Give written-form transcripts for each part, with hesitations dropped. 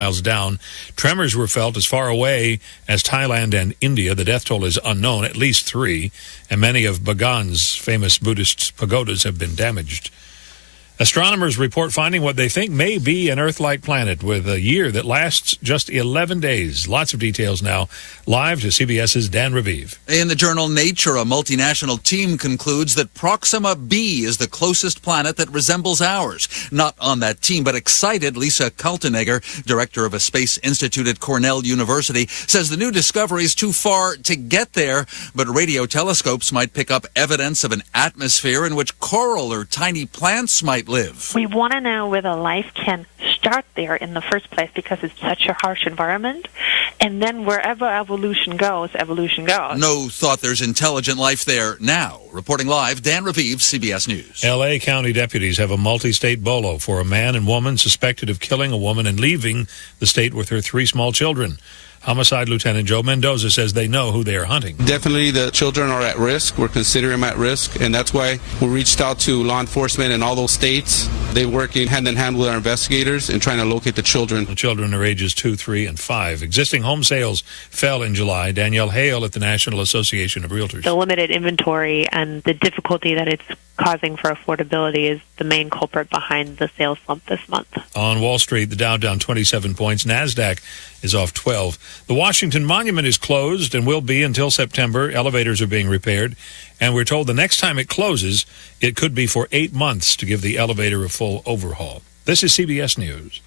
miles down. Tremors were felt as far away as Thailand and India. The death toll is unknown, at least 3, and many of Bagan's famous Buddhist pagodas have been damaged. Astronomers report finding what they think may be an Earth-like planet with a year that lasts just 11 days. Lots of details now. Live to CBS's Dan Raviv. In the journal Nature, a multinational team concludes that Proxima b is the closest planet that resembles ours. Not on that team, but excited Lisa Kaltenegger, director of a space institute at Cornell University, says the new discovery is too far to get there, but radio telescopes might pick up evidence of an atmosphere in which coral or tiny plants might live. We want to know whether life can start there in the first place because it's such a harsh environment, and then wherever evolution goes, evolution goes. No thought there's intelligent life there now. Reporting live, Dan Raviv, CBS News. L.A. County deputies have a multi-state bolo for a man and woman suspected of killing a woman and leaving the state with her 3 small children. Homicide Lieutenant Joe Mendoza says they know who they are hunting. Definitely the children are at risk. We're considering them at risk, and that's why we reached out to law enforcement in all those states. They're working hand in hand with our investigators and trying to locate the children. The children are ages 2, 3, and 5. Existing home sales fell in July. Danielle Hale at the National Association of Realtors. The limited inventory and the difficulty that it's causing for affordability is the main culprit behind the sales slump this month. On Wall Street, the Dow down 27 points. NASDAQ is off 12. The Washington Monument is closed and will be until September. Elevators are being repaired. And we're told the next time it closes, it could be for 8 months to give the elevator a full overhaul. This is CBS News.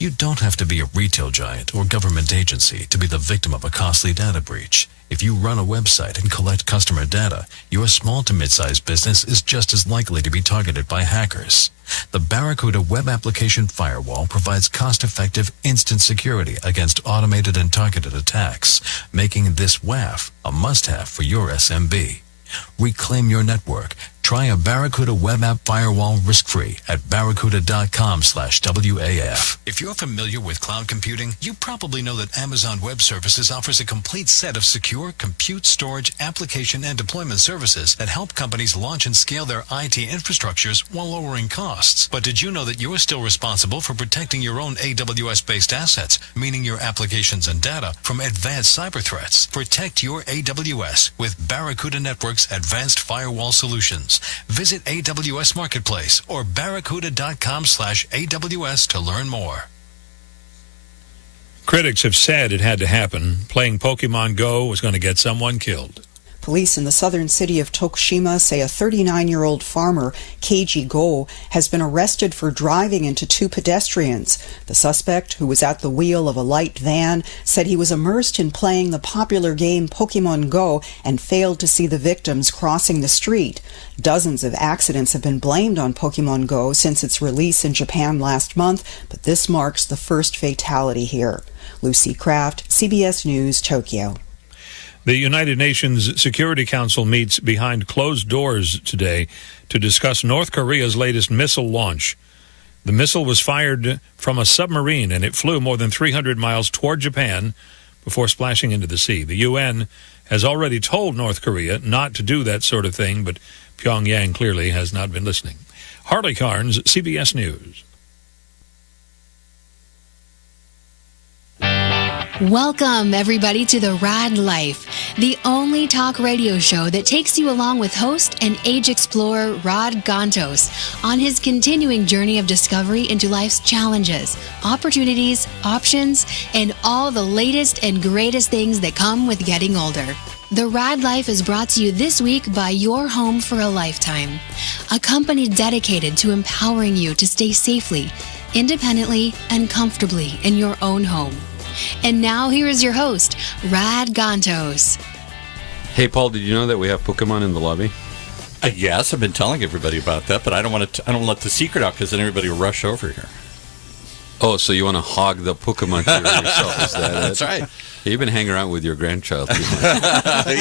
You don't have to be a retail giant or government agency to be the victim of a costly data breach. If you run a website and collect customer data, your small to mid-sized business is just as likely to be targeted by hackers. The Barracuda Web Application Firewall provides cost-effective instant security against automated and targeted attacks, making this WAF a must-have for your SMB. Reclaim your network. Try a Barracuda Web App Firewall risk-free at barracuda.com/WAF. If you're familiar with cloud computing, you probably know that Amazon Web Services offers a complete set of secure compute, storage, application, and deployment services that help companies launch and scale their IT infrastructures while lowering costs. But did you know that you're still responsible for protecting your own AWS-based assets, meaning your applications and data, from advanced cyber threats? Protect your AWS with Barracuda Network's advanced firewall solutions. Visit AWS Marketplace or barracuda.com/AWS to learn more. Critics have said it had to happen. Playing Pokémon Go was going to get someone killed. Police in the southern city of Tokushima say a 39-year-old farmer, Keiji Go, has been arrested for driving into 2 pedestrians. The suspect, who was at the wheel of a light van, said he was immersed in playing the popular game Pokémon Go and failed to see the victims crossing the street. Dozens of accidents have been blamed on Pokémon Go since its release in Japan last month, but this marks the first fatality here. Lucy Kraft, CBS News, Tokyo. The United Nations Security Council meets behind closed doors today to discuss North Korea's latest missile launch. The missile was fired from a submarine, and it flew more than 300 miles toward Japan before splashing into the sea. The UN has already told North Korea not to do that sort of thing, but Pyongyang clearly has not been listening. Harley Carnes, CBS News. Welcome, everybody, to the Rad Life, the only talk radio show that takes you along with host and age explorer Rad Gantos on his continuing journey of discovery into life's challenges, opportunities, options, and all the latest and greatest things that come with getting older. The Rad Life is brought to you this week by Your Home for a Lifetime, a company dedicated to empowering you to stay safely, independently, and comfortably in your own home. And now here is your host, Rad Gantos. Hey, Paul, did you know that we have Pokémon in the lobby? Yes, I've been telling everybody about that, but I don't want to. I don't let the secret out because then everybody will rush over here. Oh, so you want to hog the Pokémon theory yourself? Is that That's it? right. You've been hanging around with your grandchild. He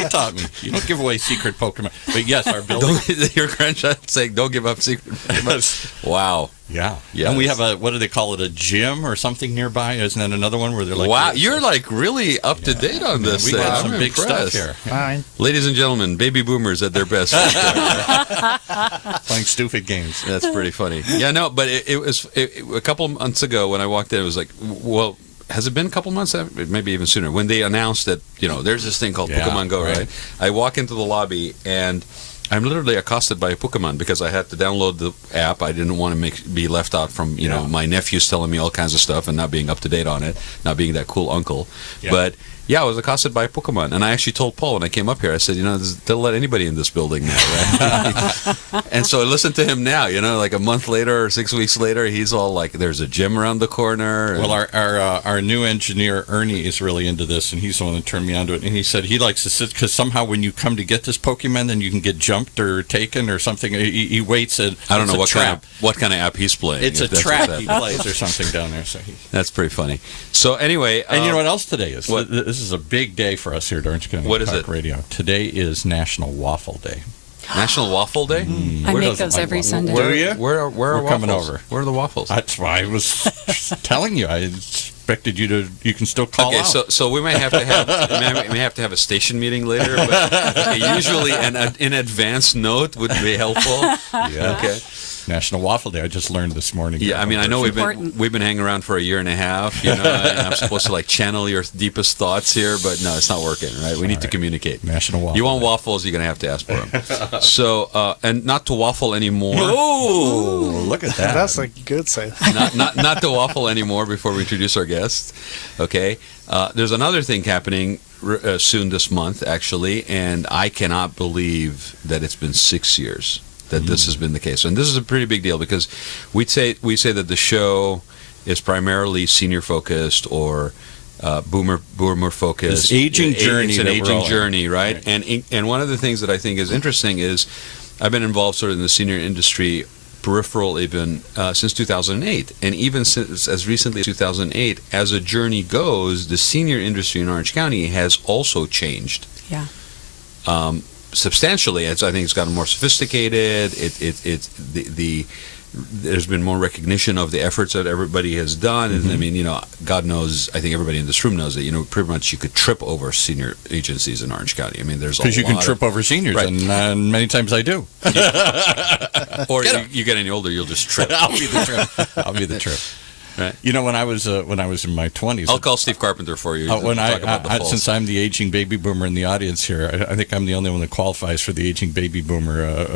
taught me. You don't give away secret Pokemon. But yes, our building. Your grandchild saying, "Don't give up secret Pokemon." Wow. Yeah. Yes. And we have what do they call it? A gym or something nearby? Isn't that another one where they're like? Wow, you're like really up to date on this. We got some I'm big impressed. stuff here. Fine. Ladies and gentlemen, baby boomers at their best. Playing stupid games. That's pretty funny. Yeah, no, but it was a couple months ago when I walked in. It was like, well, has it been a couple months? Maybe even sooner. When they announced that, there's this thing called Pokemon Go, right? I walk into the lobby and I'm literally accosted by a Pokemon because I had to download the app. I didn't want to be left out from, my nephews telling me all kinds of stuff and not being up to date on it, not being that cool uncle. Yeah. But yeah, I was accosted by a Pokemon, and I actually told Paul when I came up here. I said, they'll let anybody in this building now, right? And so I listened to him now. Like a month later or 6 weeks later, he's all like, "There's a gym around the corner." Well, our new engineer Ernie is really into this, and he's the one that turned me onto it. And he said he likes to sit because somehow when you come to get this Pokemon, then you can get jumped or taken or something. He waits at. I don't know what kind of app he's playing. It's a trap he plays or something down there. So that's pretty funny. So anyway, and you know what else today is? This is a big day for us here at Orange County What is Talk it? Radio. Today is National Waffle Day. National Waffle Day? I make those every Sunday. Do you? Where are We're waffles? coming over. Where are the waffles? That's why I was telling you. I expected you to. You can still call out. So we may have to have a station meeting later. But usually an advance note would be helpful. Yeah. Okay. National Waffle Day. I just learned this morning. Yeah, I mean, I know we've been hanging around for a year and a half, and I'm supposed to channel your deepest thoughts here, but no, it's not working, right? We need to communicate. National Waffle. You want waffles, you're gonna have to ask for them. So, and not to waffle anymore. Oh, look at that. That's a good say. not to waffle anymore before we introduce our guest. Okay, there's another thing happening soon this month, actually, and I cannot believe that it's been 6 years that this has been the case. And this is a pretty big deal because we say that the show is primarily senior focused or boomer focused. This aging journey. It's an aging journey, right? And one of the things that I think is interesting is I've been involved sort of in the senior industry peripheral even since 2008, and even since as recently as 2008, as a journey goes, the senior industry in Orange County has also changed. Yeah. Substantially. I think it's gotten more sophisticated. There's been more recognition of the efforts that everybody has done. And I mean, God knows, I think everybody in this room knows that, pretty much you could trip over senior agencies in Orange County. I mean, there's a lot. Because you can trip over seniors, right. And many times I do. Or you get any older, you'll just trip. I'll be the trip. Right. When I was in my 20s, I'll call Steve Carpenter for you. Since I'm the aging baby boomer in the audience here, I think I'm the only one that qualifies for the aging baby boomer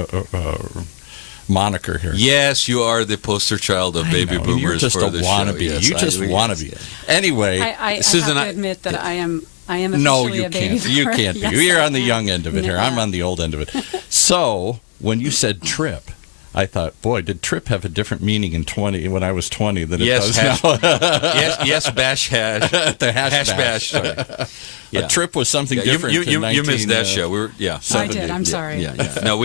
moniker here. Yes, you are the poster child of baby boomers. You're just for a the wannabe. show. Yes, you just wannabe. Yes. Anyway, I have to admit that I am officially no, you a baby can't. You boomer. can't be. Yes, You're on the young end of it here. No. I'm on the old end of it. So when you said trip, I thought, boy, did trip have a different meaning when I was 20 than it does now? yes, bash hash. The hash bash. Sorry. Yeah. A trip was something different. You missed that show. We were, I did. I'm sorry. Yeah. No,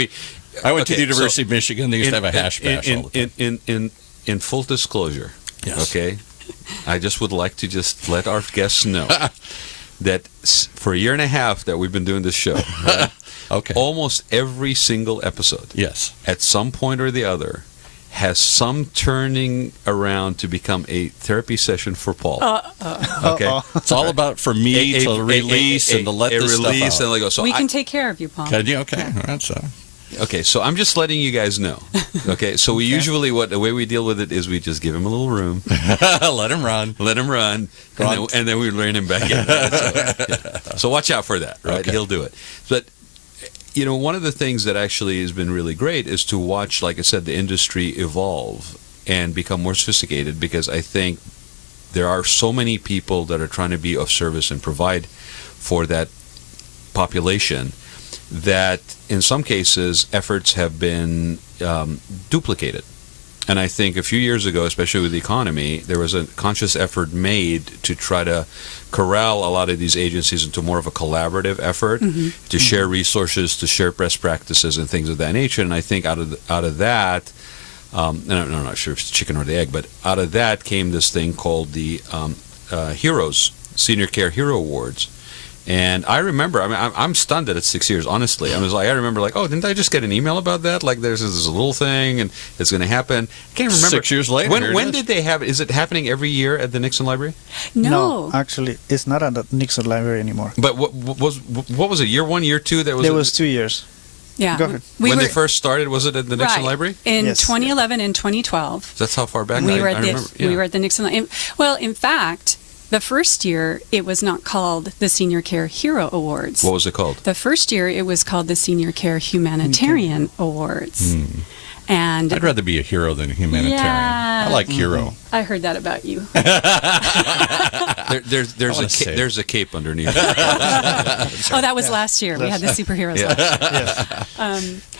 I went to the University of Michigan. They used to have a hash bash all the time. In full disclosure, yes. Okay, I just would like to just let our guests know that for a year and a half that we've been doing this show, right? Okay. Almost every single episode, yes, at some point or the other, has some turning around to become a therapy session for Paul. Okay, it's all about for me to release and to let this release stuff out. And go. So we can take care of you, Paul. Can you? Okay, Yeah. that's Okay, so I'm just letting you guys know. Okay, so we usually the way we deal with it is we just give him a little room, let him run, and then we rein him back in. So watch out for that, right? Okay. He'll do it. But one of the things that actually has been really great is to watch, like I said, the industry evolve and become more sophisticated, because I think there are so many people that are trying to be of service and provide for that population that in some cases efforts have been duplicated. And I think a few years ago, especially with the economy, there was a conscious effort made to try to corral a lot of these agencies into more of a collaborative effort to share resources, to share best practices and things of that nature. And I think out of that, and I'm not sure if it's chicken or the egg, but out of that came this thing called the Heroes Senior Care Hero Awards. And I remember, I'm stunned that it's 6 years, honestly. I remember like, oh, didn't I just get an email about that? Like there's this little thing and it's going to happen. I can't remember. 6 years later. When did they have it? Is it happening every year at the Nixon Library? No. Actually, it's not at the Nixon Library anymore. But what was it, year 1, year 2? There was 2 years. Yeah. Go ahead. When they first started, was it at the Nixon right. Library? In Yes. 2011 and 2012. That's how far back We were I at the remember. Yeah. we were at the Nixon. Well, in fact, the first year it was not called the Senior Care Hero Awards. What was it called? The first year it was called the Senior Care Humanitarian Awards. And I'd rather be a hero than a humanitarian. Yeah. I like hero. I heard that about you. There's a cape underneath. Oh, that was last year. We had the superheroes. Yes.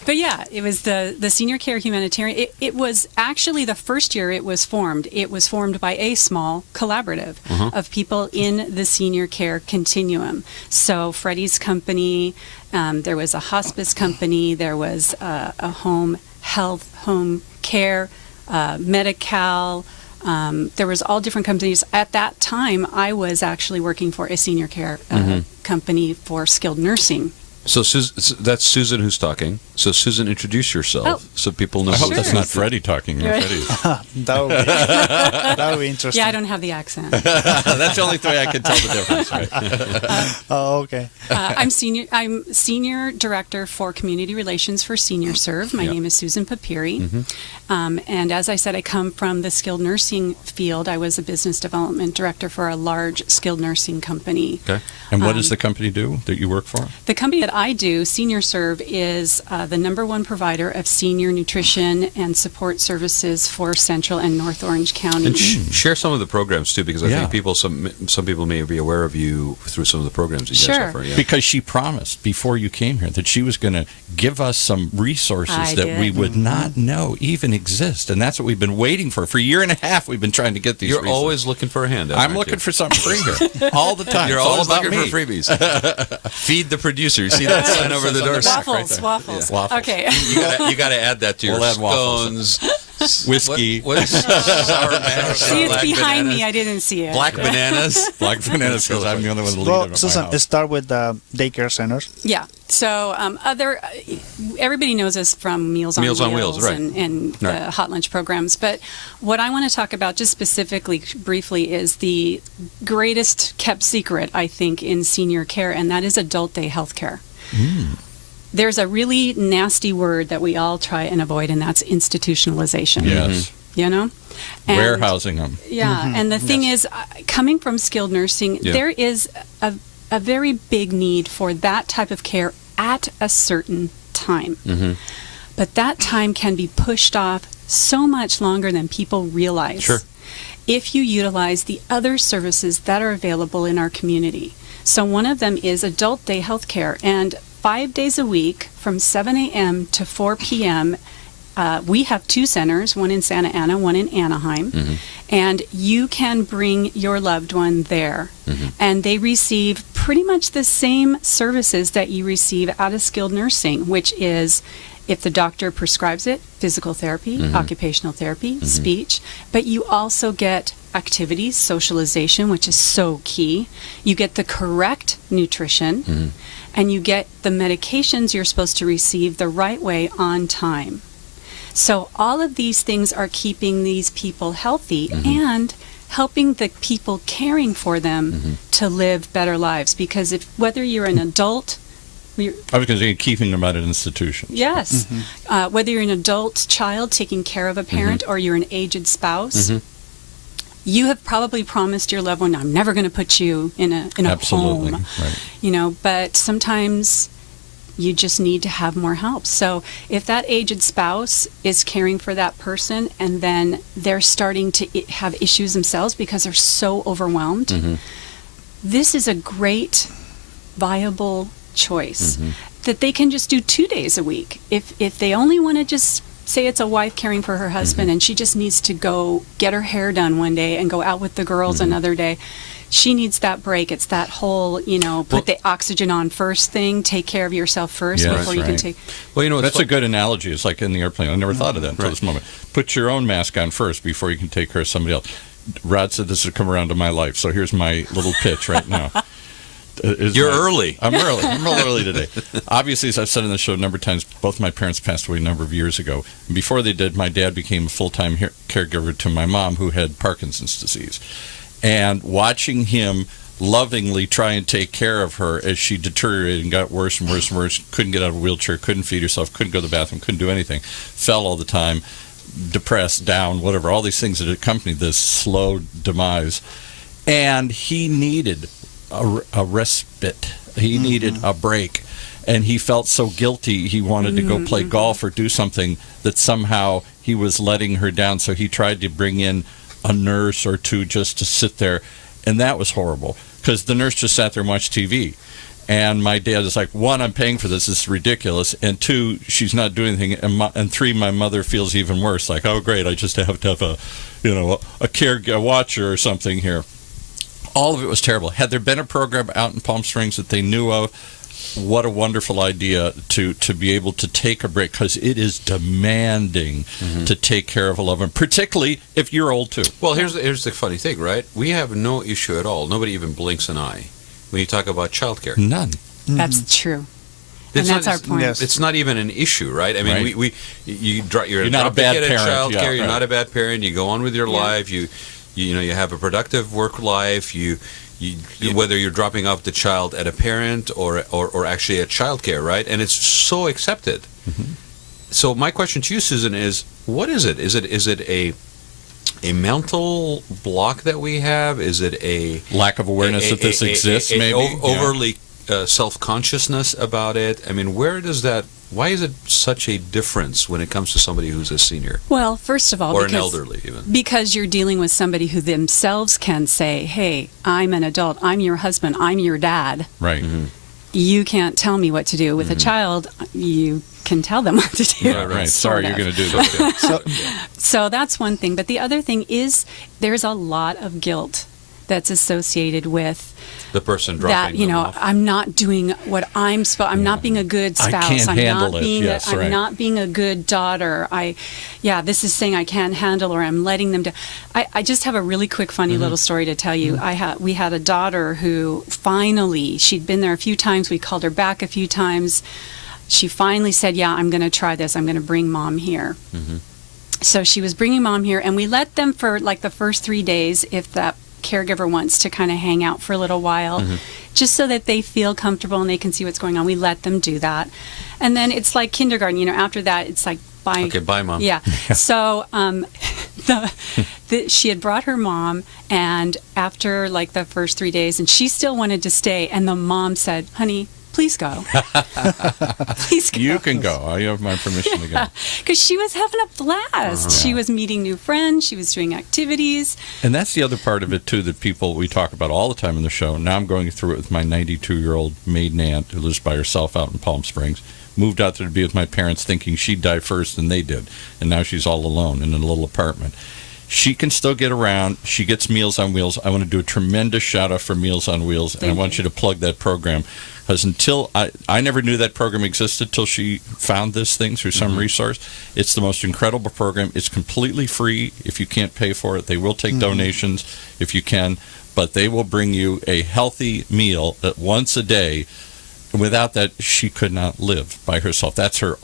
But yeah, it was the Senior Care Humanitarian. It was actually the first year it was formed. It was formed by a small collaborative of people in the senior care continuum. So Freddie's company, there was a hospice company, there was a home health, home care, Medi-Cal. There was all different companies. At that time, I was actually working for a senior care company for skilled nursing. So that's Susan who's talking. So Susan, introduce yourself so people know. I hope who that's not Freddie talking. Right. That would be interesting. Yeah, I don't have the accent. That's the only way I can tell the difference, right? Oh, okay. I'm senior director for community relations for Senior Serve. My name is Susan Papiri. And as I said, I come from the skilled nursing field. I was a business development director for a large skilled nursing company. Okay. And what does the company do that you work for? The company that I do, Senior Serve, is the #1 provider of senior nutrition and support services for Central and North Orange County. And share some of the programs too, because I think some people may be aware of you through some of the programs that you guys offer. Yeah. Because she promised before you came here that she was going to give us some resources we would not know even exist, and that's what we've been waiting for a year and a half. We've been trying to get these. You're resources. always looking for a hand. I'm looking for something free here all the time. You're it's always all about looking me. for freebies. Feed the producer. You see that sign over the door? Waffles. Waffles. Okay. You got to add that to your We'll add scones. Whiskey. What is sour mash? See, it's Black behind bananas. me. I didn't see it. Black bananas. Black bananas, because I'm the only one leading Well, at my Susan, house. let's start with daycare centers. Yeah. So everybody knows us from Meals on Wheels, right. and the hot lunch programs. But what I want to talk about just specifically, briefly, is the greatest kept secret, I think, in senior care, and that is adult day health care. There's a really nasty word that we all try and avoid, and that's institutionalization. Yes. You know? And Warehousing them. yeah, and the thing is, coming from skilled nursing, there is a very big need for that type of care at a certain time. But that time can be pushed off so much longer than people realize. Sure. If you utilize the other services that are available in our community. So one of them is adult day health care, and 5 days a week from 7 a.m. to 4 p.m., we have 2 centers, one in Santa Ana, one in Anaheim, and you can bring your loved one there. And they receive pretty much the same services that you receive out of skilled nursing, which is, if the doctor prescribes it, physical therapy, occupational therapy, speech, but you also get activities, socialization, which is so key. You get the correct nutrition, and you get the medications you're supposed to receive the right way on time. So all of these things are keeping these people healthy and helping the people caring for them to live better lives. Because whether you're an adult, I was going to say keeping them out of institutions. yes, whether you're an adult child taking care of a parent or you're an aged spouse, you have probably promised your loved one, I'm never going to put you in a Absolutely. home. Right. You know, but sometimes you just need to have more help. So if that aged spouse is caring for that person and then they're starting to have issues themselves because they're so overwhelmed, this is a great, viable choice that they can just do 2 days a week. If they only want to just say it's a wife caring for her husband and she just needs to go get her hair done one day and go out with the girls another day, she needs that break. It's that whole, put the oxygen on first thing, take care of yourself first before you can take... Well, that's a good analogy. It's like in the airplane. I never thought of that until this moment. Put your own mask on first before you can take care of somebody else. Rod said this would come around to my life, so here's my little pitch right now. You're early. I'm early. I'm a little early today. Obviously, as I've said on the show a number of times, both my parents passed away a number of years ago. And before they did, my dad became a full-time caregiver to my mom, who had Parkinson's disease. And watching him lovingly try and take care of her as she deteriorated and got worse and worse and worse, couldn't get out of a wheelchair, couldn't feed herself, couldn't go to the bathroom, couldn't do anything, fell all the time, depressed, down, whatever, all these things that accompanied this slow demise. And he needed a respite. He needed a break. And he felt so guilty he wanted to go play golf or do something that somehow he was letting her down. So he tried to bring in a nurse or two just to sit there. And that was horrible because the nurse just sat there and watched TV. And my dad is like, one, I'm paying for this. This is ridiculous. And two, she's not doing anything. And three, my mother feels even worse. Like, oh, great, I just have to have a watcher or something here. All of it was terrible. Had there been a program out in Palm Springs that they knew of, what a wonderful idea to be able to take a break, because it is demanding to take care of a loved one, particularly if you're old too. Well, here's the funny thing, right? We have no issue at all. Nobody even blinks an eye when you talk about childcare. None. That's true. And that's our point. Yes. It's not even an issue, right? I mean, Right. you're not a bad parent. Child care. You're right. not a bad parent. You go on with your life. You have a productive work life. You whether you're dropping off the child at a parent or actually at child care, right? And it's so accepted. So my question to you, Susan, is what is it? Is it a mental block that we have? Is it a Lack of awareness that this exists, maybe? Overly self-consciousness about it? I mean, why is it such a difference when it comes to somebody who's a senior? Well, first of all, or an elderly even. Because you're dealing with somebody who themselves can say, hey, I'm an adult, I'm your husband, I'm your dad. Right. You can't tell me what to do. With a child, you can tell them what to do. Right. Sorry, you're going to do this. So that's one thing. But the other thing is there's a lot of guilt that's associated with the person dropping them off. I'm not doing what I'm supposed. I'm not being a good spouse. I can't handle it. Yes, I'm not being a good daughter. This is saying I can't handle, or I'm letting them down. I just have a really quick, funny little story to tell you. We had a daughter who finally, she'd been there a few times. We called her back a few times. She finally said, "Yeah, I'm going to try this. I'm going to bring mom here." So she was bringing mom here, and we let them for like the first 3 days, if that caregiver wants to kind of hang out for a little while, just so that they feel comfortable and they can see what's going on. We let them do that. And then it's like kindergarten, after that it's like bye. Okay, bye, Mom. Yeah. So she had brought her mom, and after like the first 3 days, and she still wanted to stay, and the mom said, "Honey, please go. Please go." You can go. You have my permission to go. Because she was having a blast. She was meeting new friends. She was doing activities. And that's the other part of it, too, that we talk about all the time in the show. Now I'm going through it with my 92-year-old maiden aunt who lives by herself out in Palm Springs. Moved out there to be with my parents thinking she'd die first, and they did. And now she's all alone in a little apartment. She can still get around. She gets Meals on Wheels. I want to do a tremendous shout-out for Meals on Wheels, and I want you to plug that program. Because until I never knew that program existed till she found this thing through some resource. It's the most incredible program. It's completely free if you can't pay for it. They will take donations if you can, but they will bring you a healthy meal once a day. Without that, she could not live by herself. That's her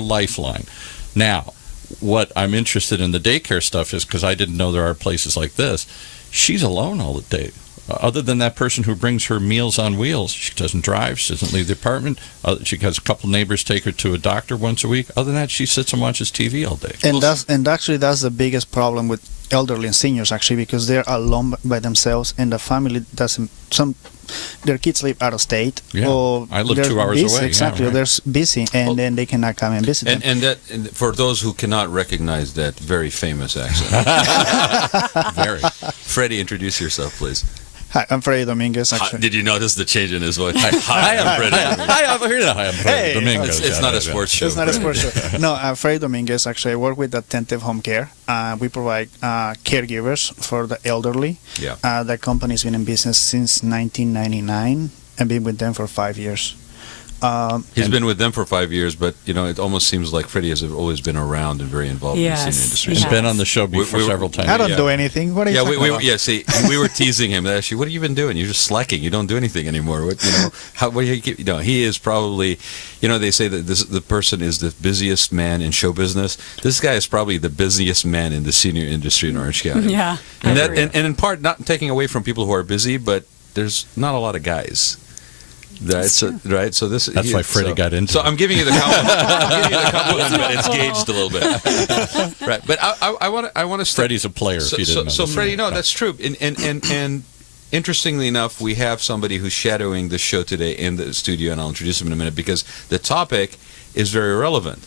lifeline. Now, what I'm interested in the daycare stuff is, because I didn't know there are places like this, she's alone all the day. Other than that person who brings her Meals on Wheels, she doesn't drive, she doesn't leave the apartment. She has a couple neighbors take her to a doctor once a week. Other than that, she sits and watches TV all day. And actually that's the biggest problem with elderly and seniors, actually, because they're alone by themselves, and the family doesn't. Their kids live out of state. Yeah, or I live they're 2 hours busy, away. Exactly, Yeah, right. they're busy, and then they cannot come and visit them. And for those who cannot recognize that very famous accent, Freddie, introduce yourself, please. Hi, I'm Freddie Dominguez, actually. Did you notice the change in his voice? Hi, I'm Freddie. Hi, I'm Freddie Dominguez. It's not a sports show. It's not a sports show. No, Freddie Dominguez, actually. I work with Attentive Home Care. We provide caregivers for the elderly. Yeah. The company's been in business since 1999 and been with them for 5 years. He's been with them for 5 years, but it almost seems like Freddie has always been around and very involved in the senior industry. He's been on the show before several times. I don't do anything. What are you talking about? See, we were teasing him. Actually, what have you been doing? You're just slacking. You don't do anything anymore. He is probably, they say that the person is the busiest man in show business. This guy is probably the busiest man in the senior industry in Orange County. Yeah. And in part, not taking away from people who are busy, but there's not a lot of guys. Right, so that's why Freddie got into it. So I'm giving you the compliment, but it's gauged a little bit. Right, but I want to. Freddie's a player. If you didn't know. So Freddie, that's true. And interestingly enough, we have somebody who's shadowing the show today in the studio, and I'll introduce him in a minute because the topic is very relevant.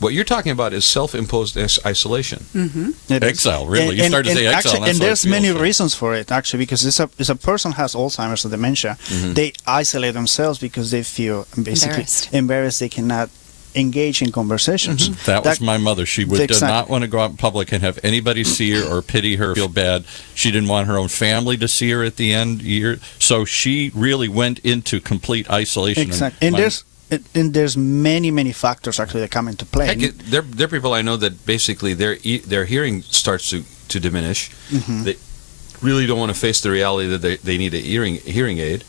What you're talking about is self-imposed isolation. Mm-hmm. Exile, really. You started to say exile. Actually, and there's many reasons for it, actually, because if a person has Alzheimer's or dementia, they isolate themselves because they feel basically embarrassed. They cannot engage in conversations. That was my mother. She did not want to go out in public and have anybody see her or pity her, feel bad. She didn't want her own family to see her at the end of the year. So she really went into complete isolation. Exactly. And there's many factors actually that come into play. Heck, there are people I know that basically their hearing starts to diminish. They really don't want to face the reality that they need a hearing aid,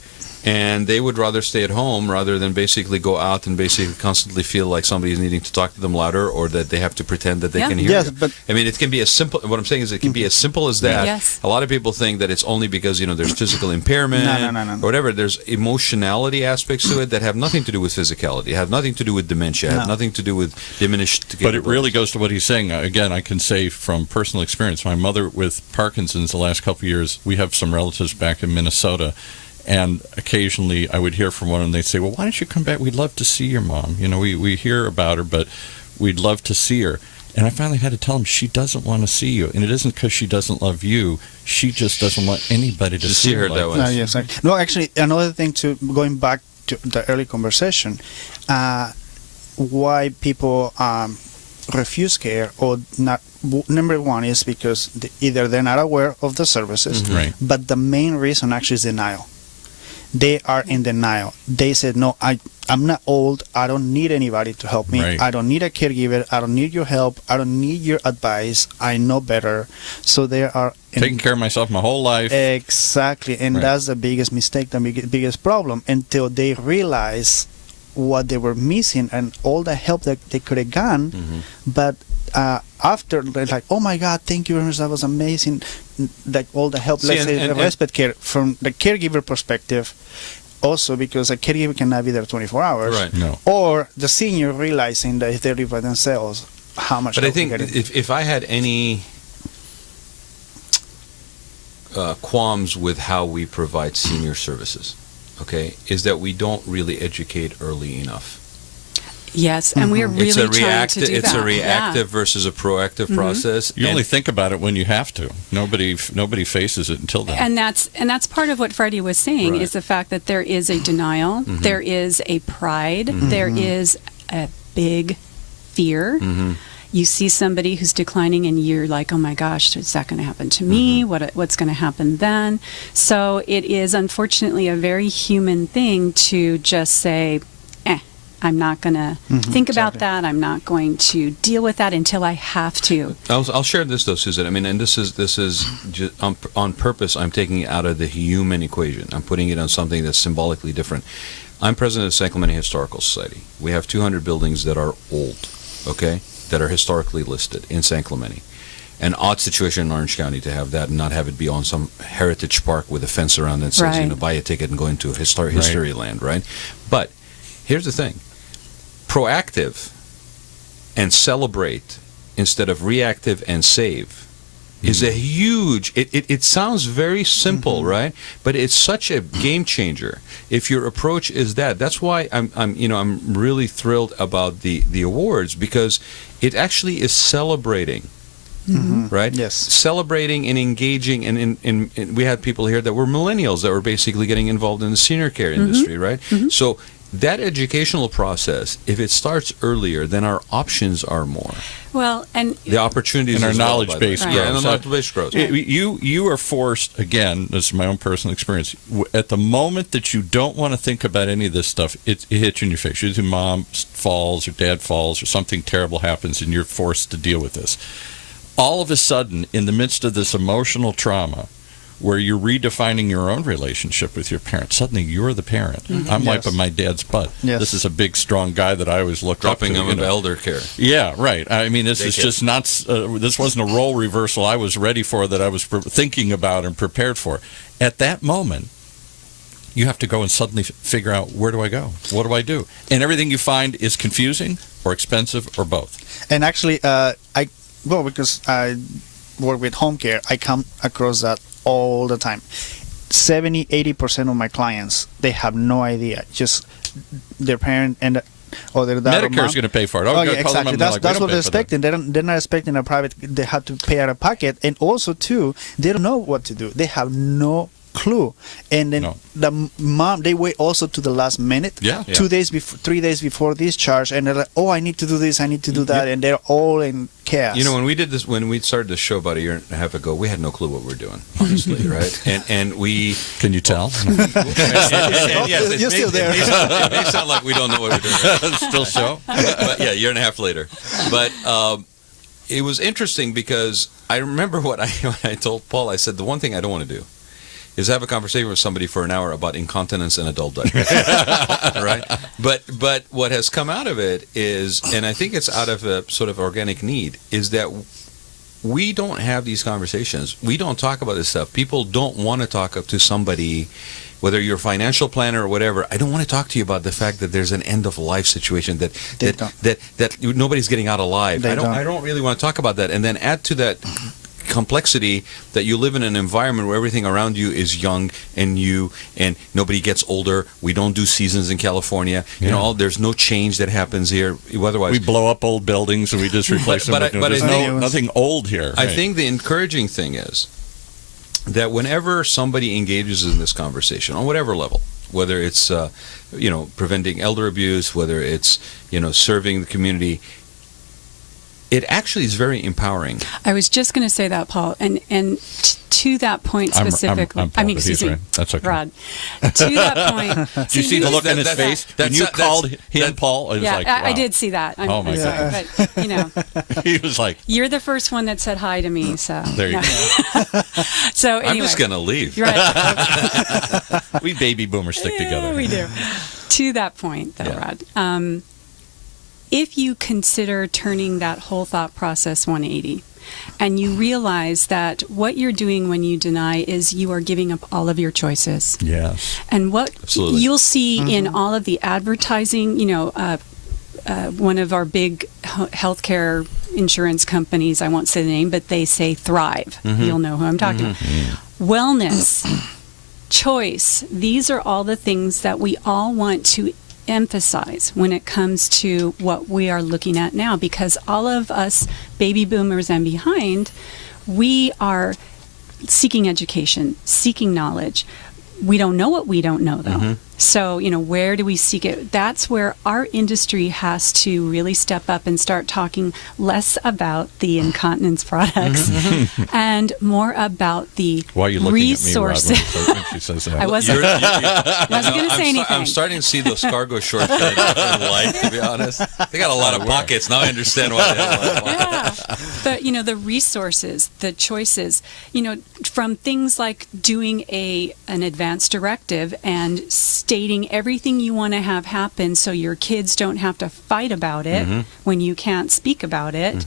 and they would rather stay at home rather than basically go out and basically constantly feel like somebody's needing to talk to them louder or that they have to pretend that they can hear you. But I mean, it can be as simple. What I'm saying is it can be as simple as that. Yes. A lot of people think that it's only because there's physical impairment No. or whatever. There's emotionality aspects to it that have nothing to do with physicality, have nothing to do with dementia, have nothing to do with diminished. But it really goes to what he's saying. Again, I can say from personal experience, my mother with Parkinson's the last couple of years, we have some relatives back in Minnesota. And occasionally I would hear from one and they'd say, well, why don't you come back? We'd love to see your mom. We hear about her, but we'd love to see her. And I finally had to tell him she doesn't want to see you. And it isn't because she doesn't love you. She just doesn't want anybody to see her that way. Yes, no, actually, another thing going back to the early conversation, why people refuse care or not. Number one is because either they're not aware of the services, right. But the main reason actually is denial. They are in denial. They said, no, I'm not old. I don't need anybody to help me. Right. I don't need a caregiver. I don't need your help. I don't need your advice. I know better. So they are taking care of myself my whole life. Exactly. And that's the biggest mistake, the biggest problem, until they realize what they were missing and all the help that they could have gotten. But after, they're like, oh my God, thank you very much, that was amazing. Like all the help, let's say the respite care, from the caregiver perspective, also because a caregiver cannot be there 24 hours. Right. No. Or the senior realizing that if they live by themselves, how much But I think help they're getting. if I had any qualms with how we provide senior services, is that we don't really educate early enough. Yes, and we're really trying to do that. It's a reactive versus a proactive process. You only think about it when you have to. Nobody faces it until then. And that's part of what Freddie was saying, is the fact that there is a denial, there is a pride, there is a big fear. You see somebody who's declining and you're like, oh my gosh, is that going to happen to me? What's going to happen then? So it is unfortunately a very human thing to just say, I'm not going to think about that. I'm not going to deal with that until I have to. I'll share this though, Susan. I mean, and this is just on purpose. I'm taking it out of the human equation. I'm putting it on something that's symbolically different. I'm president of San Clemente Historical Society. We have 200 buildings that are old, that are historically listed in San Clemente. An odd situation in Orange County to have that and not have it be on some heritage park with a fence around it that says, buy a ticket and go into history land, right? But here's the thing. Proactive and celebrate instead of reactive and save is a huge, it sounds very simple, right? But it's such a game changer if your approach is that. That's why I'm really thrilled about the awards, because it actually is celebrating. Right? Yes. Celebrating and engaging, and we had people here that were millennials that were basically getting involved in the senior care industry, right? So that educational process, if it starts earlier, then our options are more. Well, and the opportunities and our as well, knowledge by the way. base Right. Yeah, and the grows. knowledge base grows. You are forced, again, this is my own personal experience, at the moment that you don't want to think about any of this stuff, it hits you in your face. Your mom falls or dad falls or something terrible happens and you're forced to deal with this. All of a sudden, in the midst of this emotional trauma, where you're redefining your own relationship with your parents. Suddenly, you're the parent. I'm wiping my dad's butt. Yes. This is a big, strong guy that I always looked Dropping up to. him into elder care. Yeah, right. I mean, this is Daycare. just not. This wasn't a role reversal I was ready for, that I was thinking about and prepared for. At that moment, you have to go and suddenly figure out, where do I go? What do I do? And everything you find is confusing or expensive or both. And actually, because I work with home care, I come across that all the time. 70-80% of my clients, they have no idea. Just their parent and or their dad or Medicare mom. is going to pay for it. Oh, yeah, exactly. That's what they're expecting. They're not expecting a private. They have to pay out of pocket, and also too, they don't know what to do. They have no clue. And then the mom, they wait also to the last minute. 2 days before, 3 days before discharge, and they're like, "Oh, I need to do this, I need to do that," and they're all in chaos. You know, when we did this, when we started this show about a year and a half ago, we had no clue what we were doing, honestly, right? And we can you tell? Yes, You're still there. It may sound like we don't know what we're doing. Still so, but yeah, a year and a half later. But it was interesting because I remember when I told Paul. I said the one thing I don't want to do is have a conversation with somebody for an hour about incontinence and adult diapers, right? But what has come out of it is, and I think it's out of a sort of organic need, is that we don't have these conversations. We don't talk about this stuff. People don't want to talk to somebody, whether you're a financial planner or whatever. I don't want to talk to you about the fact that there's an end of life situation that nobody's getting out alive. I don't really want to talk about that. And then add to that complexity that you live in an environment where everything around you is young and new, and nobody gets older. We don't do seasons in California. You know, there's no change that happens here. Otherwise, we blow up old buildings and we just replace them. But there's nothing old here. I think the encouraging thing is that whenever somebody engages in this conversation on whatever level, whether it's preventing elder abuse, whether it's serving the community, it actually is very empowering. I was just going to say that, Paul, and to that point specifically. I'm Paul, excuse me, right. That's okay. Rod. To that point, do you see the look on his face when you called him Paul? It was like, wow. I did see that. Oh my God! But he was like, "You're the first one that said hi to me." So there you go. So anyway, I'm just going to leave. Right. We baby boomers stick together. We do. To that point, though, Rod. If you consider turning that whole thought process 180, and you realize that what you're doing when you deny is you are giving up all of your choices. Yes. And what Absolutely. you'll see in all of the advertising, one of our big healthcare insurance companies, I won't say the name, but they say Thrive. You'll know who I'm talking about. Wellness, choice, these are all the things that we all want to emphasize when it comes to what we are looking at now, because all of us baby boomers and behind, we are seeking education, seeking knowledge. We don't know what we don't know, though. So, where do we seek it? That's where our industry has to really step up and start talking less about the incontinence products and more about the Why are you looking resources. At me, Rod, when she says that? I wasn't going to say anything. I'm starting to see those cargo shorts that I different life, to be honest. They got a lot of pockets. Now I understand why they have a lot of pockets. Yeah. But, the resources, the choices, from things like doing an advance directive and stating everything you want to have happen so your kids don't have to fight about it when you can't speak about it,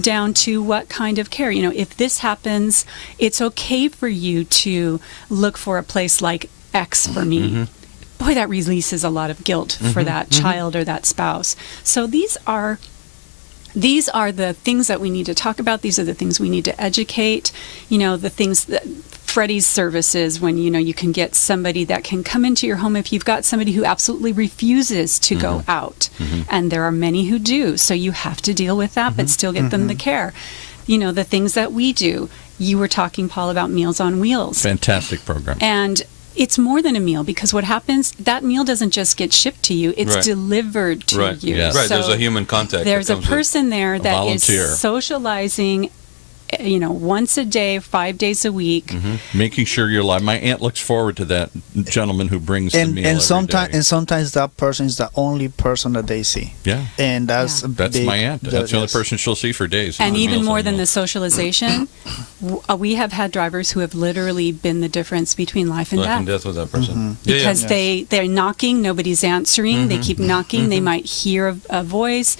down to what kind of care. If this happens, it's okay for you to look for a place like X for me. Boy, that releases a lot of guilt for that child or that spouse. So these are the things that we need to talk about. These are the things we need to educate. The things that Freddie's services, when you can get somebody that can come into your home if you've got somebody who absolutely refuses to go out, and there are many who do. So you have to deal with that, but still get them the care. The things that we do. You were talking, Paul, about Meals on Wheels. Fantastic program. And It's more than a meal, because what happens, that meal doesn't just get shipped to you, it's Right. delivered to Right. you. Yes. Right, So there's a human contact. there's that a comes with- person there that is volunteer. socializing, once a day, 5 days a week. Making sure you're alive. My aunt looks forward to that gentleman who brings the meal every day. Sometimes that person is the only person that they see. Yeah. And that's Yeah. a That's big, my aunt. That's the only yes. person she'll see for days. And The even Meals more on than the Wheels. socialization, we have had drivers who have literally been the difference between life and Life death. and death with that person. Mm-hmm. Yeah, Because they're knocking, nobody's answering. They keep knocking. They might hear a voice,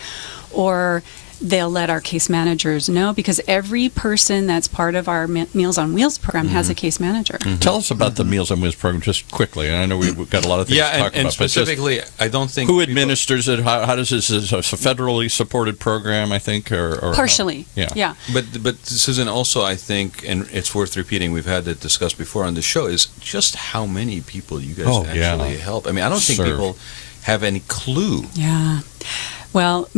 or they'll let our case managers know, because every person that's part of our Meals on Wheels program has a case manager. Tell us about the Meals on Wheels program just quickly. And I know we've got a lot of things Yeah, to talk and about. but just specifically, I don't think who people- administers it? How does this? Is it a federally supported program, I think? Or Partially. Yeah. But Susan, also I think, and it's worth repeating, we've had it discussed before on the show, is just how many people you guys actually help. I mean, I don't think Serve. people have any clue. Yeah. Well,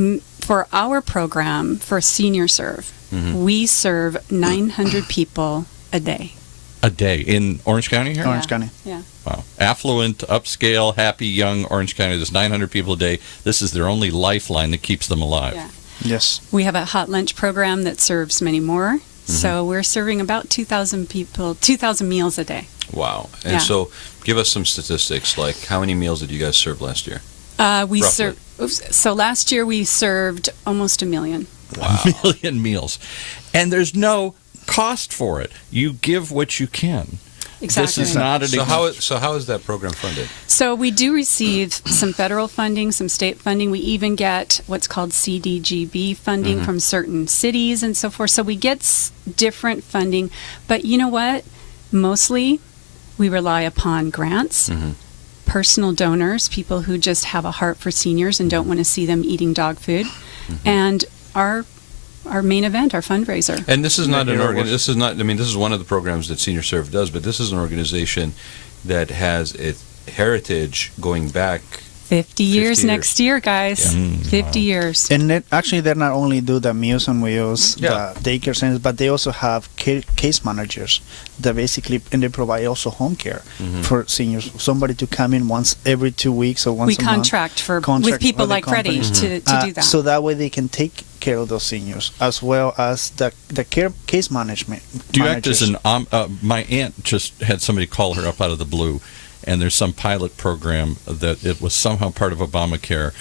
for our program, for Senior Serve, we serve 900 people a day. A day in Orange County here? Orange County. Yeah. Wow. Affluent, upscale, happy, young Orange County. There's 900 people a day. This is their only lifeline that keeps them alive. Yeah. Yes. We have a hot lunch program that serves many more. So we're serving about 2,000 people, 2,000 meals a day. Wow. And Yeah. so give us some statistics, like how many meals did you guys serve last year? We Roughly. serve. So last year we served almost 1 million. Wow. 1 million meals. And there's no cost for it. You give what you can. Exactly. This is not an So how is that program funded? So we do receive some federal funding, some state funding. We even get what's called CDGB funding from certain cities and so forth. So we get different funding. But you know what? Mostly we rely upon grants, personal donors, people who just have a heart for seniors and don't want to see them eating dog food, and our main event, our fundraiser. And this is not an Hero this is not. I mean, this is one of the programs that Senior Serve does, but this is an organization that has its heritage going back. 50 years 50 next year, guys. 50 years. And actually, they not only do the Meals on Wheels, Yeah. the daycare centers, but they also have case managers that basically, and they provide also home care for seniors. Somebody to come in once every 2 weeks or once We a month. contract with Contract people with the like Freddie companies. to do that. So that way they can take care of those seniors, as well as the case management. Do you act as managers. my aunt just had somebody call her up out of the blue, and there's some pilot program that it was somehow part of Obamacare,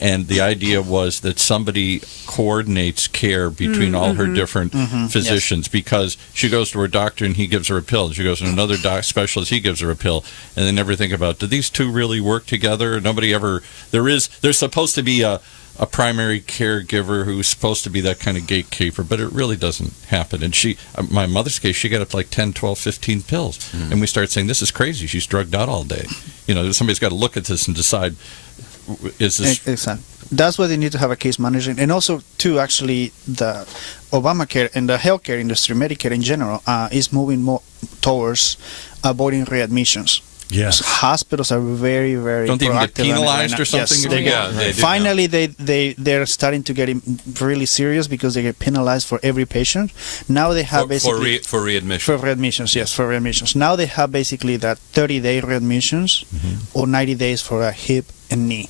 and the idea was that somebody coordinates care between all her different physicians, because she goes to her doctor and he gives her a pill. She goes to another specialist, he gives her a pill, and they never think about, do these two really work together? Nobody ever. There's supposed to be a primary caregiver who's supposed to be that kind of gatekeeper, but it really doesn't happen. And my mother's case, she got up to like 10, 12, 15 pills. And we started saying, this is crazy. She's drugged out all day. Somebody's got to look at this and decide, is this... Exactly. That's why they need to have a case manager. And also, too, actually, the Obamacare and the healthcare industry, Medicare in general, is moving more towards avoiding readmissions. Yes. Hospitals are very, very Don't they even get proactive on it right penalized now. or something Yes, if they you get- Yeah, they do finally, they're starting to get really serious because they get penalized for every patient. Now they have basically for readmission. for readmissions. Yes, for readmissions. Now they have basically that 30-day readmissions or 90 days for a hip and knee,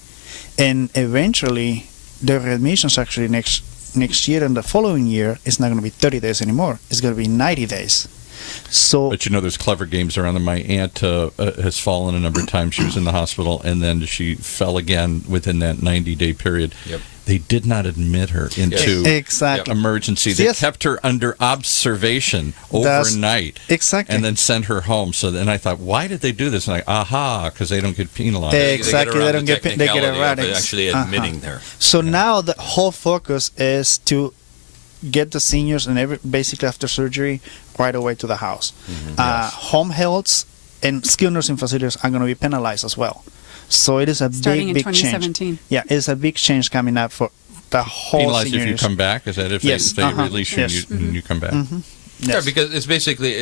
and eventually the readmissions actually next year and the following year it's not going to be 30 days anymore. It's going to be 90 days. So, But there's clever games around them. My aunt has fallen a number of times. She was in the hospital, and then she fell again within that 90-day period. Yep. They did not admit her into exactly. emergency. They Yes. kept her under observation That's- overnight. Exactly. And then sent her home. So then I thought, why did they do this? And because they don't get penalized. Exactly, they don't get they get technicality around of it. actually admitting there. So now the whole focus is to get the seniors and basically after surgery right away to the house. Home healths and skilled nursing facilities are going to be penalized as well. So it is a Starting in big change. 2017. Yeah, it's a big change coming up for the whole Penalized if you seniors. come back? Is that if Yes, they release you yes. and you come back? Yeah, Yes. because it's basically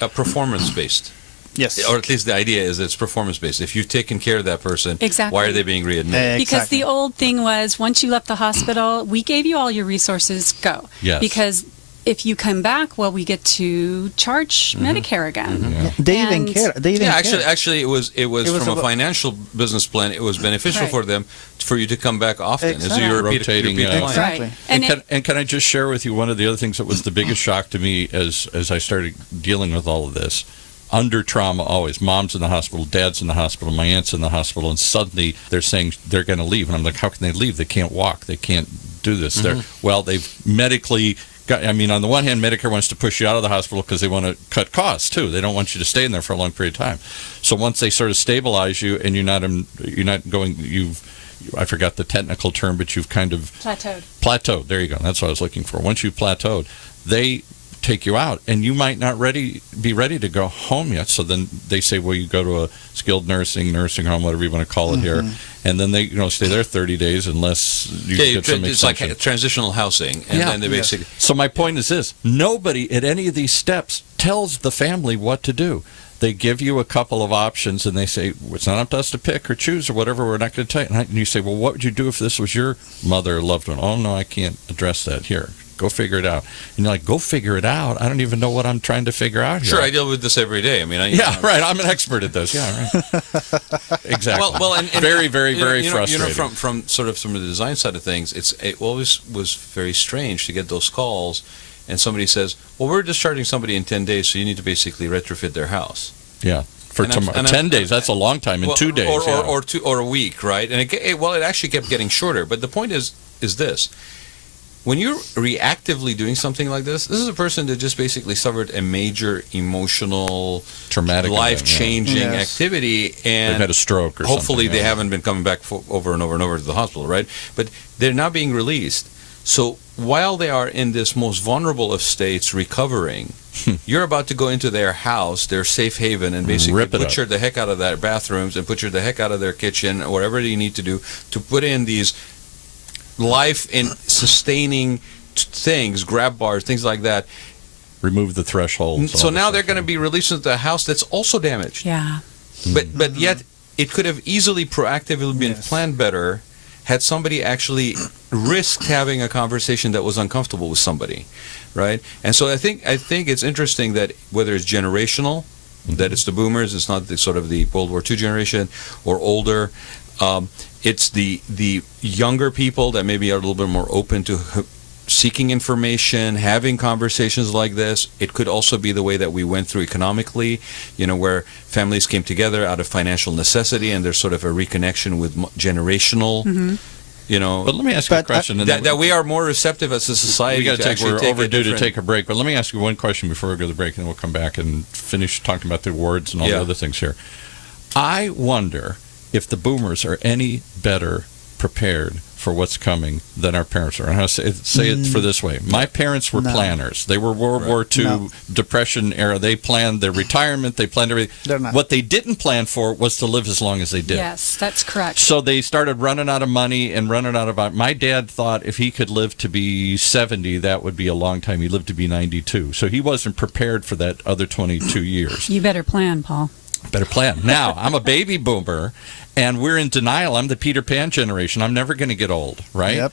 a performance-based. Yes. Or at least the idea is it's performance-based. If you've taken care of that person, Exactly. why are they being readmitted? Because Exactly. the old thing was, once you left the hospital, we gave you all your resources, go. Yes. Because if you come back, well, we get to charge Medicare again. They even And- care. They even care. Actually, it was from a about- financial business plan. It was beneficial Right. for them for you to come back often as Exactly. your Rotating, repeat client. Exactly. Right. And can I just share with you one of the other things that was the biggest shock to me as I started dealing with all of this? Under trauma, always. Mom's in the hospital, dad's in the hospital, my aunt's in the hospital, and suddenly they're saying they're going to leave. And I'm like, how can they leave? They can't walk. They can't do this. Well, they've medically got, I mean, on the one hand, Medicare wants to push you out of the hospital because they want to cut costs, too. They don't want you to stay in there for a long period of time. So once they sort of stabilize you and you're not going, I forgot the technical term, but you've kind of plateaued. There you go. That's what I was looking for. Once you've plateaued, they take you out, and you might not be ready to go home yet. So then they say, well, you go to a skilled nursing home, whatever you want to call it here, and then they stay there 30 days unless you get some it's extension. like transitional housing, and then they basically. So my point is this: nobody at any of these steps tells the family what to do. They give you a couple of options, and they say, it's not up to us to pick or choose or whatever. We're not going to tell you. And you say, well, what would you do if this was your mother or loved one? Oh, no, I can't address that here. Go figure it out. And you're like, go figure it out? I don't even know what I'm trying to figure out here. Sure, I deal with this every day. I mean, right. I'm an expert at this. Yeah, right. Exactly. Well, and very, very, very frustrating. From sort of the design side of things, it always was very strange to get those calls, and somebody says, "Well, we're discharging somebody in 10 days, so you need to basically retrofit their house." Yeah. For 10 days, that's a long time. In 2 days, or a week, right? And it actually kept getting shorter. But the point is this: when you're reactively doing something like this is a person that just basically suffered a major emotional, traumatic, life-changing activity, and they've had a stroke or hopefully something. they haven't been coming back over and over and over to the hospital, right? But they're now being released. So while they are in this most vulnerable of states recovering, you're about to go into their house, their safe haven, and basically butcher the heck out of their bathrooms and butcher the heck out of their kitchen, or whatever you need to do to put in these life in sustaining things, grab bars, things like that. Remove the threshold. So now they're going to be released into a house that's also damaged. Yeah. But yet it could have easily proactively been planned better had somebody actually risked having a conversation that was uncomfortable with somebody, right? And so I think it's interesting that whether it's generational, that it's the boomers, it's not the sort of the World War II generation or older. It's the younger people that maybe are a little bit more open to seeking information, having conversations like this. It could also be the way that we went through economically, where families came together out of financial necessity, and there's sort of a reconnection with generational. But let me ask you a question. That we are more receptive as a society. We're overdue to take a break. But let me ask you one question before we go to the break, and then we'll come back and finish talking about the awards and all the other things here. I wonder if the boomers are any better prepared for what's coming than our parents are. And I'll say it for this way. My parents were planners. They were World War II, Depression era. They planned their retirement. They planned everything. What they didn't plan for was to live as long as they did. Yes, that's correct. So they started running out of money and running out of... My dad thought if he could live to be 70, that would be a long time. He lived to be 92. So he wasn't prepared for that other 22 years. You better plan, Paul. Better plan. Now, I'm a baby boomer, and we're in denial. I'm the Peter Pan generation. I'm never going to get old, right? Yep.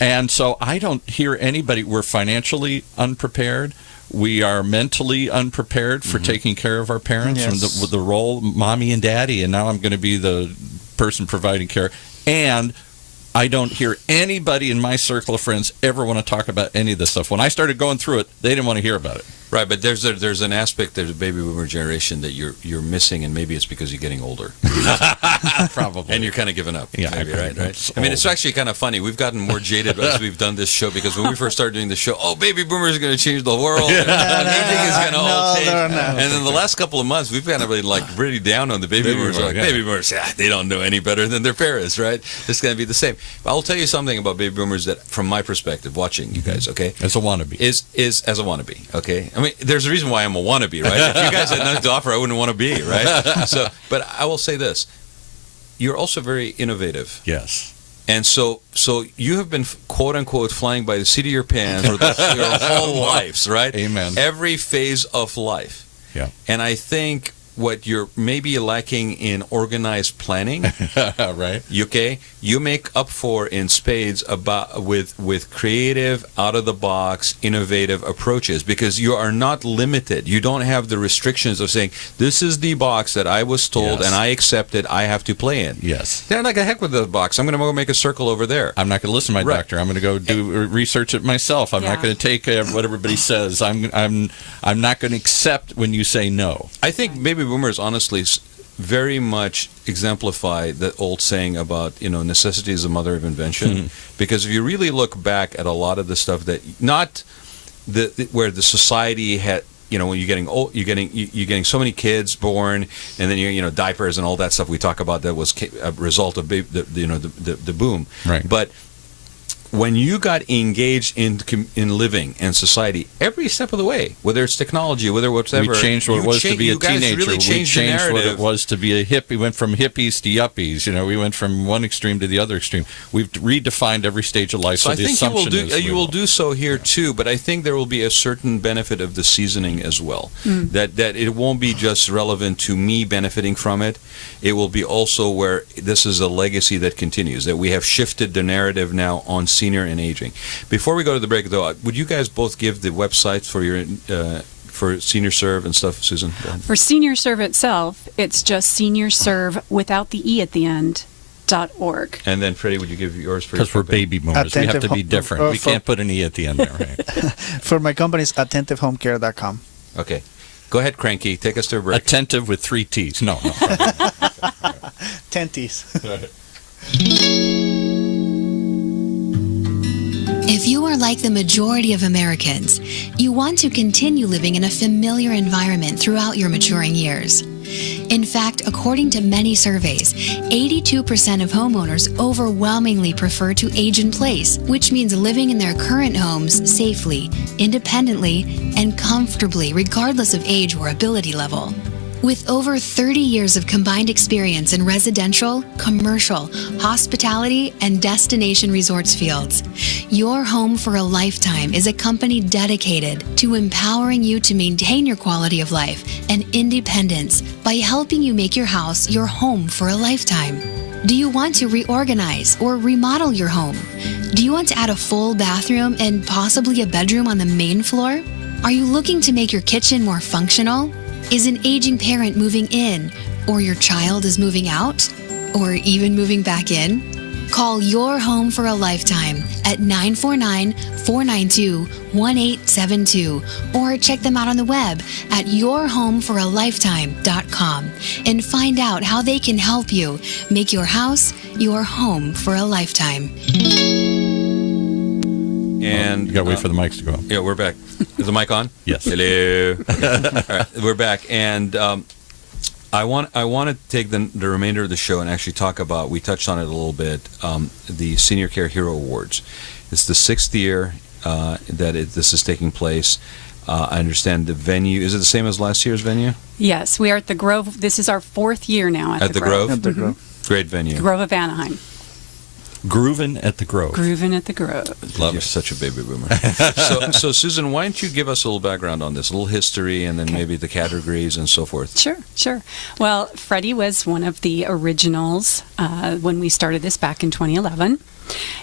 And so I don't hear anybody. We're financially unprepared. We are mentally unprepared for taking care of our parents and the role, mommy and daddy, and now I'm going to be the person providing care. And I don't hear anybody in my circle of friends ever want to talk about any of this stuff. When I started going through it, they didn't want to hear about it. Right, but there's an aspect of the baby boomer generation that you're missing, and maybe it's because you're getting older. Probably. And you're kind of giving up. Yeah, maybe, right? I mean, it's actually kind of funny. We've gotten more jaded as we've done this show, because when we first started doing the show, baby boomers are going to change the world. Everything is going to all change. And then the last couple of months, we've kind of been really down on the baby boomers. Baby boomers, they don't know any better than their parents, right? It's going to be the same. But I'll tell you something about baby boomers that, from my perspective, watching you guys, okay? As a wannabe. Is as a wannabe, okay? I mean, there's a reason why I'm a wannabe, right? If you guys had nothing to offer, I wouldn't want to be, right? So, but I will say this: you're also very innovative. Yes. And so you have been quote unquote flying by the seat of your pants for your whole lives, right? Amen. Every phase of life. Yeah. And I think what you're maybe lacking in organized planning, right? Okay, you make up for in spades with creative, out of the box, innovative approaches, because you are not limited. You don't have the restrictions of saying this is the box that I was told and I accepted. I have to play in. Yes. They're like, the heck with the box. I'm going to go make a circle over there. I'm not going to listen to my doctor. I'm going to go do research it myself. I'm not going to take what everybody says. I'm not going to accept when you say no. I think baby boomers honestly very much exemplify the old saying about, necessity is the mother of invention. Because if you really look back at a lot of the stuff that where the society had, when you're getting old, you're getting so many kids born, and then diapers and all that stuff we talk about that was a result of the boom. Right. But when you got engaged in living and society every step of the way, whether it's technology, whether whatever, we changed what it was to be a teenager. Really we changed what it was to be a hippie. We went from hippies to yuppies. We went from one extreme to the other extreme. We've redefined every stage of life. So I think you will do so here too. But I think there will be a certain benefit of the seasoning as well. That it won't be just relevant to me benefiting from it. It will be also where this is a legacy that continues. That we have shifted the narrative now on senior and aging. Before we go to the break, though, would you guys both give the websites for your for Senior Serve and stuff, Susan? For Senior Serve itself, it's just SeniorServe without the E at the end. .org. And then, Freddie, would you give yours for? Because we're baby boomers, we have to be different. We can't put an E at the end there, right? For my company, it's AttentiveHomeCare.com. Okay. Go ahead, Cranky. Take us to a break. Attentive with 3 T's. No. 10 T's. If you are like the majority of Americans, you want to continue living in a familiar environment throughout your maturing years. In fact, according to many surveys, 82% of homeowners overwhelmingly prefer to age in place, which means living in their current homes safely, independently, and comfortably, regardless of age or ability level. With over 30 years of combined experience in residential, commercial, hospitality, and destination resorts fields, Your Home for a Lifetime is a company dedicated to empowering you to maintain your quality of life and independence by helping you make your house your home for a lifetime. Do you want to reorganize or remodel your home? Do you want to add a full bathroom and possibly a bedroom on the main floor? Are you looking to make your kitchen more functional? Is an aging parent moving in, or your child is moving out, or even moving back in? Call Your Home for a Lifetime at 949-492-1872 or check them out on the web at yourhomeforalifetime.com and find out how they can help you make your house your home for a lifetime. And you gotta wait for the mics to go up. Yeah, we're back. Is the mic on? Yes. Hello. All right, we're back, and I want to take the remainder of the show and actually talk about. We touched on it a little bit. The Senior Care Hero Awards. It's the 6th year this is taking place. I understand the venue. Is it the same as last year's venue? Yes, we are at the Grove. This is our 4th year now at the Grove. At the Grove. Great venue. Grove of Anaheim. Groovin' at the Grove. Groovin' at the Grove. You're such a baby boomer. So, Susan, why don't you give us a little background on this, a little history, and then maybe the categories and so forth. Sure. Well, Freddie was one of the originals when we started this back in 2011.